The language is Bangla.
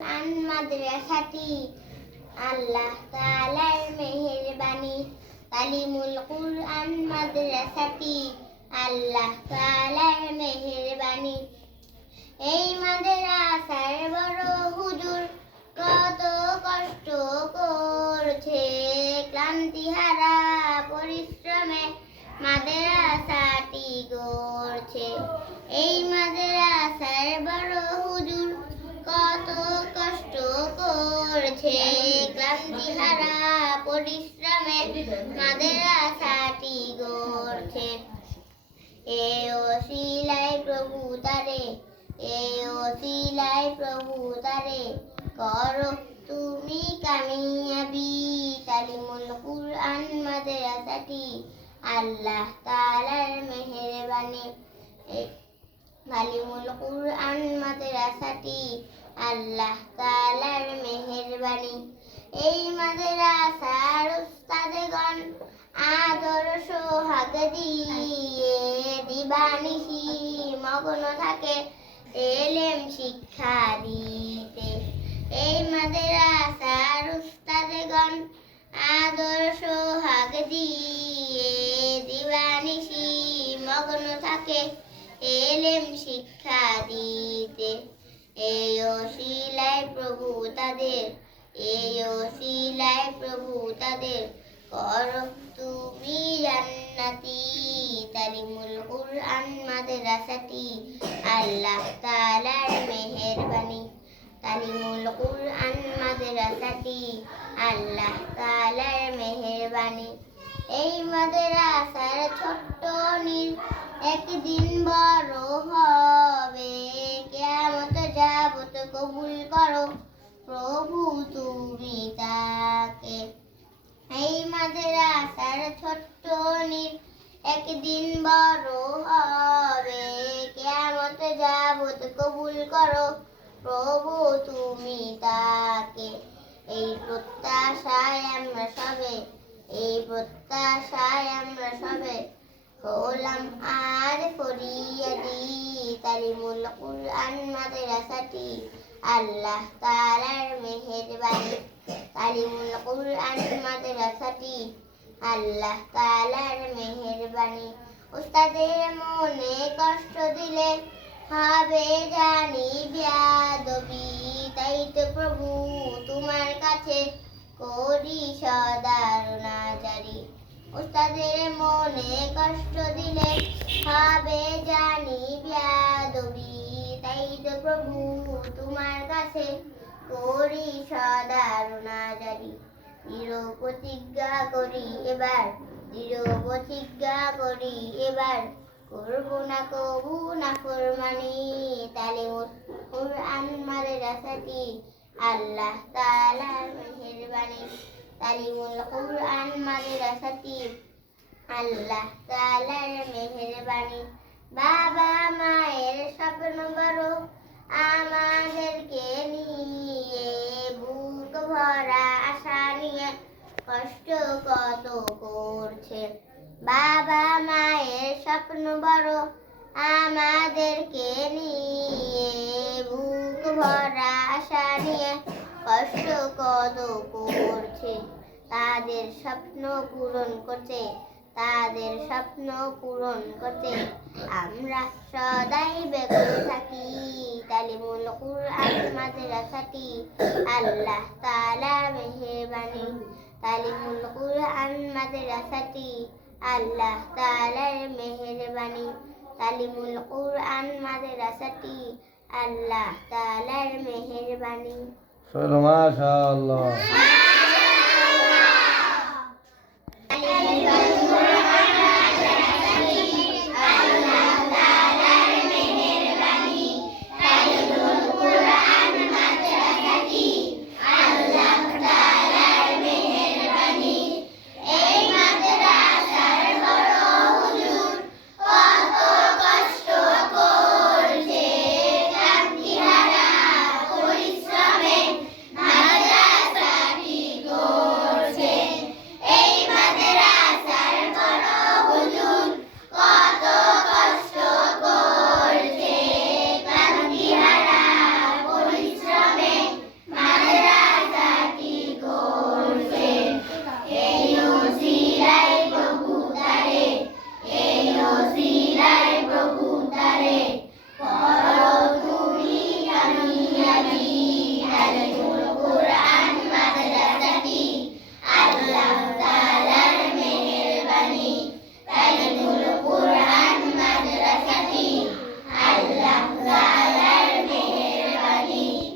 মাদ্রাসাটি আল্লাহ তাআলার মেহেরবানি। তালিমুল কুরআন মাদ্রাসাটি আল্লাহ তাআলার মেহেরবানি। এই মাদ্রাসার বড় হুজুর কত কষ্ট করছে, ক্লান্তি হারা পরিশ্রমে মাদ্রাসাটি গড়ছে। এই মাদ্রাসার বড় হুজুর কত কষ্ট করছে, ক্লান্তি হারা পরিশ্রমে মাদ্রাসাটি গড়ছে। এ ওসিলায় প্রভু তারে, এ ওসিলায় প্রভু তারে করো তুমি কামিয়াবি। তালিমুল কুরআন মাদ্রাসাটি আল্লাহ তাআলার মেহেরবানি। তালিমুল কুরআন মাদ্রাসাটি আল্লাহ তাআলার মেহেরবানি। এই মাদ্রাসার উস্তাদগণ আদর্শ হাক দিয়ে দিবানিশি মগ্ন থাকে এলেম শিক্ষা দিতে। এই মাদ্রাসার উস্তাদগণ আদর্শ হাক দিয়ে দিবানিশি মগ্ন থাকে এলেম শিক্ষা দিতে। এই ওসিলায় প্রভু তাদের, এই ওসিলায় প্রভু তাদের করো তুমি জান্নাতি। তালিমুল কুরআন মাদ্রাসাটি আল্লাহ তাআলার মেহেরবানি। তালিমুল কুরআন মাদ্রাসাটি আল্লাহ তাআলার মেহেরবানি। এই মাদ্রাসার ছোট্ট নীর একদিন বড় হবে, কিয়ামত যাবত কবুল করো প্রভু তুমি তাকে। এই মাদ্রাসার ছোট্ট নীর একদিন বড় হবে, কিয়ামত যাবত কবুল করো প্রভু তুমি তাকে। এই প্রত্যাশায় আমরা সবে, এই প্রত্যাশায় আমরা সবে হলাম আর ফরিয়াদি। তালিমুল কুরআন মাদ্রাসাটি আল্লাহ তাআলার মেহেরবানি। তালিমুল কুরআন মাদ্রাসাটি আল্লাহ তাআলার মেহেরবানি। উস্তাদের মনে কষ্ট দিলে হবে জানি বেয়াদবি, তাই তো প্রভু তোমার কাছে করি সদা রোনাজারি। উস্তাদের মনে কষ্ট দিলে হবে জানি বেয়াদবি, তাই তো প্রভু তোমার কাছে করি সদা রোনাজারি। দৃঢ় প্রতিজ্ঞা করি এবার, দৃঢ় প্রতিজ্ঞা করি এবার করব না কবু নাফরমানি। তালিমুল কুরআন মাদ্রাসাটি আল্লাহ তাআলার মেহেরবানি। তালিমুল কুরআন মাদ্রাসাটি আল্লাহ তাআলার মেহেরবানি। বাবা মায়ের স্বপ্ন বড় আমাদেরকে নিয়ে, বুক ভরা আশা নিয়ে কষ্ট কত করছে। বাবা মায়ের স্বপ্ন বড় আমাদেরকে নিয়ে, বুক ভরা আশা নিয়ে কষ্ট কত করছে। তাদের স্বপ্ন পূরণ করতে, তাদের স্বপ্ন পূরণ করতে আমরা সদাই বেগুন থাকি। তালিমুল কুরআন মাদ্রাসাটি আল্লাহ তাআলার মেহেরবানি। তালিমুল কুরআন মাদ্রাসাটি আল্লাহ তাআলার মেহেরবানি। তালিমুল কুরআন মাদ্রাসাটি আল্লাহ তাআলার মেহেরবানি। মাশাআল্লাহ।